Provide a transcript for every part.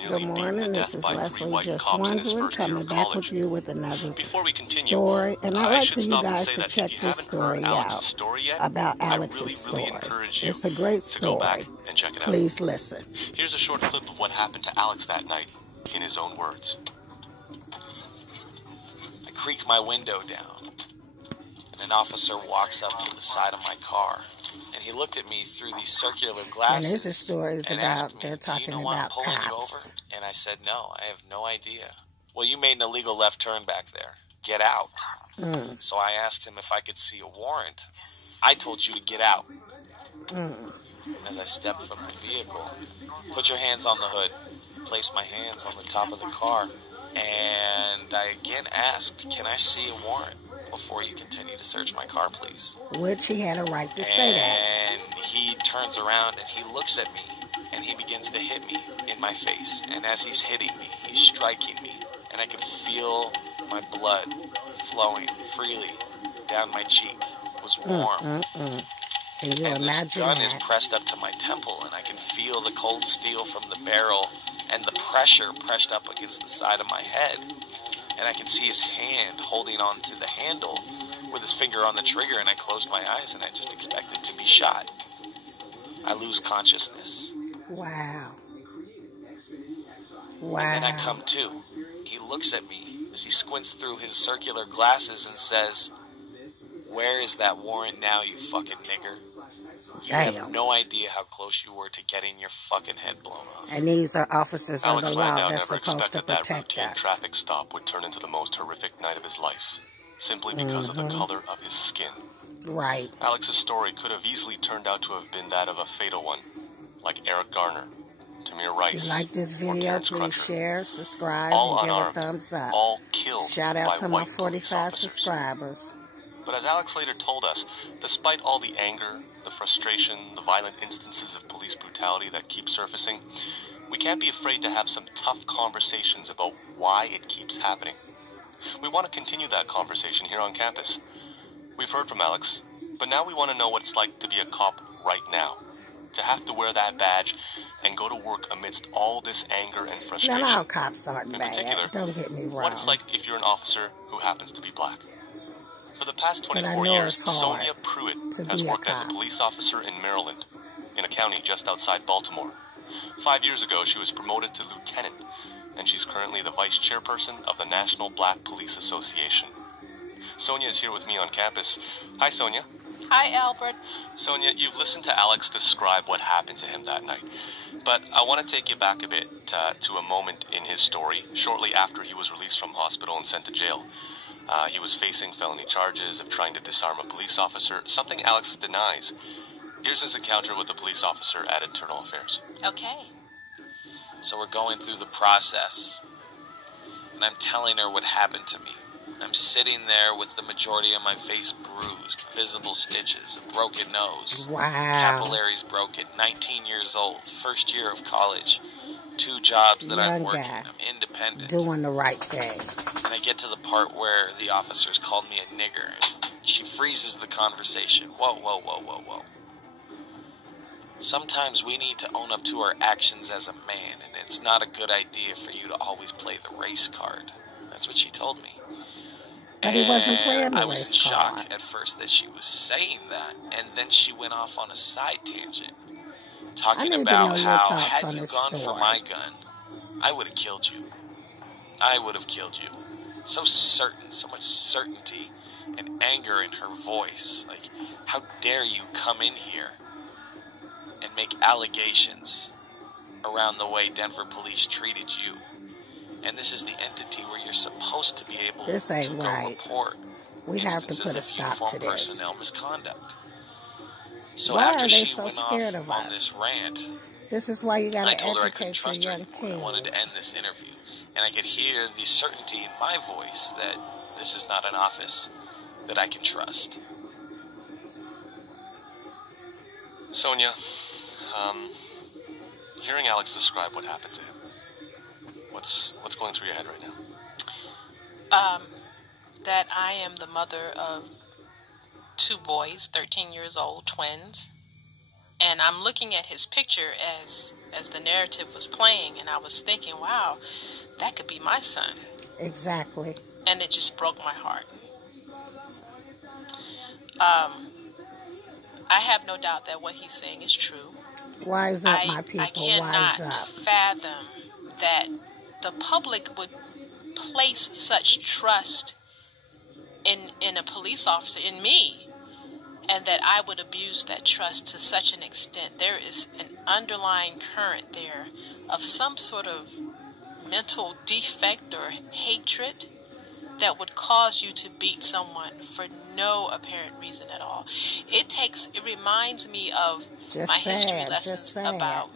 nearly beaten to death by three white cops in his first year of college. Before we continue, I should stop and say that if you haven't heard Alex's story yet, I really encourage you to go back and check it out. Please listen. Here's a short clip of what happened to Alex that night, in his own words. I creak my window down, and an officer walks up to the side of my car, and he looked at me through these circular glasses. And this is stories and about, asked me, they're talking "Do you know why I'm about pulling you cops. over?" And I said, "No, I have no idea." "Well, you made an illegal left turn back there. Get out." So I asked him if I could see a warrant. "I told you to get out." As I stepped from the vehicle, "Put your hands on the hood." Placed my hands on the top of the car, and I again asked, "Can I see a warrant before you continue to search my car, please?" Which he had a right to say that. And he turns around and he looks at me, and he begins to hit me in my face. And as he's hitting me, he's striking me, and I could feel my blood flowing freely down my cheek. It was warm. Can you And this imagine gun that? is pressed up to my temple, and I can feel the cold steel from the barrel and the pressure pressed up against the side of my head. And I can see his hand holding on to the handle with his finger on the trigger, and I closed my eyes, and I just expected to be shot. I lose consciousness. Wow. And then I come to. He looks at me as he squints through his circular glasses and says, "Where is that warrant now, you fucking nigger? You have Damn. no idea how close you were to getting your fucking head blown off." And these are officers of Alex the law Landau that's never supposed to expected that protect routine us. traffic stop would turn into the most horrific night of his life, simply because of the color of his skin. Right. Alex's story could have easily turned out to have been that of a fatal one, like Eric Garner, Tamir Rice, If you like this or video, Terrence please Crutcher. share, subscribe, All and give a unarmed, thumbs up. all killed Shout out by to my white police 45 officers. subscribers. But as Alex later told us, despite all the anger, the frustration, the violent instances of police brutality that keep surfacing, we can't be afraid to have some tough conversations about why it keeps happening. We want to continue that conversation here on campus. We've heard from Alex, but now we want to know what it's like to be a cop right now. To have to wear that badge and go to work amidst all this anger and frustration. Now, all cops aren't In bad. particular, Don't get me wrong. what it's like if you're an officer who happens to be black. For the past But I 24 know years, it's hard Sonia Pruitt to has be a worked as a cop. police officer in Maryland, in a county just outside Baltimore. 5 years ago, she was promoted to lieutenant, and she's currently the vice chairperson of the National Black Police Association. Sonia is here with me on campus. Hi, Sonia. Hi, Albert. Sonia, you've listened to Alex describe what happened to him that night. But I want to take you back a bit to a moment in his story, shortly after he was released from hospital and sent to jail. He was facing felony charges of trying to disarm a police officer, something Alex denies. Here's his encounter with the police officer at Internal Affairs. Okay. So we're going through the process, and I'm telling her what happened to me. I'm sitting there with the majority of my face bruised, visible stitches, a broken nose, Wow. capillaries broken, 19 years old, first year of college, 2 jobs that I'm Young working, guy. I'm independent. Doing the right thing. And I get to the part where the officers called me a nigger, and she freezes the conversation. Whoa, whoa, whoa, whoa, whoa. Sometimes we need to own up to our actions as a man, and it's not a good idea for you to always play the race card. That's what she told me. But he wasn't playing the I was in race shock card. at first that she was saying that, and then she went off on a side tangent, talking need to about know your how thoughts had on you this gone for story. my gun, I would have killed you. I would have killed you. So certain, so much certainty and anger in her voice. Like, how dare you come in here and make allegations around the way Denver police treated you? And this is the entity where you're supposed to be able This ain't to go right. report We have to instances put a of stop uniform to this. personnel misconduct. So Why after are they she so went scared off of on us? this rant, This is why you I gotta told her I couldn't educate trust your her young anymore. I wanted to kids. end this interview. And I could hear the certainty in my voice that this is not an office that I can trust. Sonia, hearing Alex describe what happened to him, what's going through your head right now? That I am the mother of 2 boys, 13 years old, twins. And I'm looking at his picture as as the narrative was playing, and I was thinking, wow, that could be my son. Exactly. And it just broke my heart. I have no doubt that what he's saying is true. Wise up, my people. I cannot Wise up. fathom that the public would place such trust in a police officer, in me, and that I would abuse that trust to such an extent. There is an underlying current there of some sort of mental defect or hatred that would cause you to beat someone for no apparent reason at all. It reminds me of my history lessons about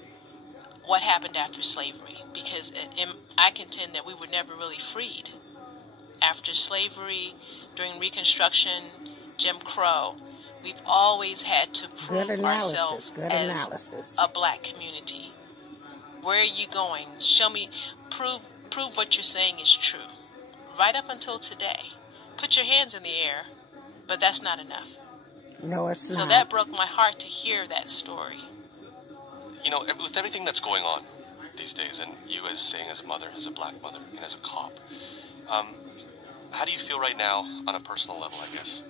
what happened after slavery, because I contend that we were never really freed. After slavery, during Reconstruction, Jim Crow, we've always had to prove ourselves as a black community. Where are you going? Show me, prove what you're saying is true. Right up until today. Put your hands in the air, but that's not enough. No, it's not. So that broke my heart to hear that story. You know, with everything that's going on these days, and you as a mother, as a black mother, and as a cop, how do you feel right now on a personal level, I guess,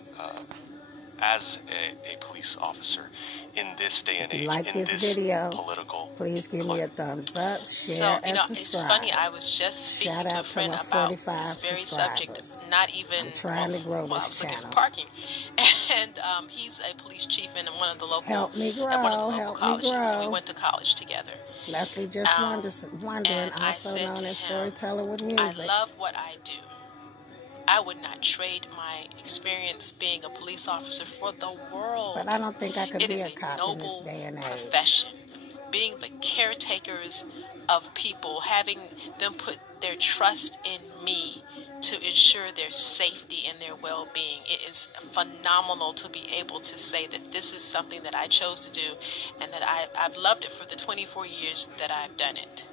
as a police officer in this day and age, like in this video, political please give me a thumbs up, share, so, and subscribe. It's funny, I was just speaking to a friend about this very subject, not even... I'm trying to grow I this was looking channel. for parking. And he's a police chief in one of the local... Help me grow, at one of the local help colleges. me grow. We went to college together. Leslie just wondering, and also known as Storyteller with Music. I love what I do. I would not trade my experience being a police officer for the world. But I don't think I could be a cop in this day and age. Profession. Being the caretakers of people, having them put their trust in me to ensure their safety and their well-being. It is phenomenal to be able to say that this is something that I chose to do and that I've loved it for the 24 years that I've done it.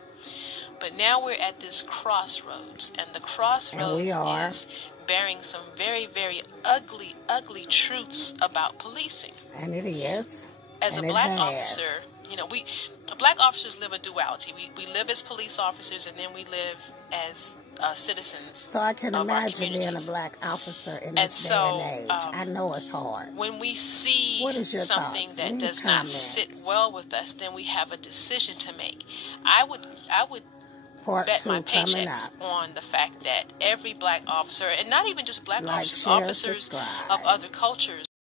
But now we're at this crossroads, and the crossroads is bearing some very, very ugly, ugly truths about policing. And it is. As a black officer, you know, black officers live a duality. We live as police officers, and then we live as citizens. So I can imagine being a black officer in this day and age. I know it's hard. When we see something that does not sit well with us, then we have a decision to make. I would bet my paychecks on the fact that every black officer, and not even just black officers, officers of other cultures,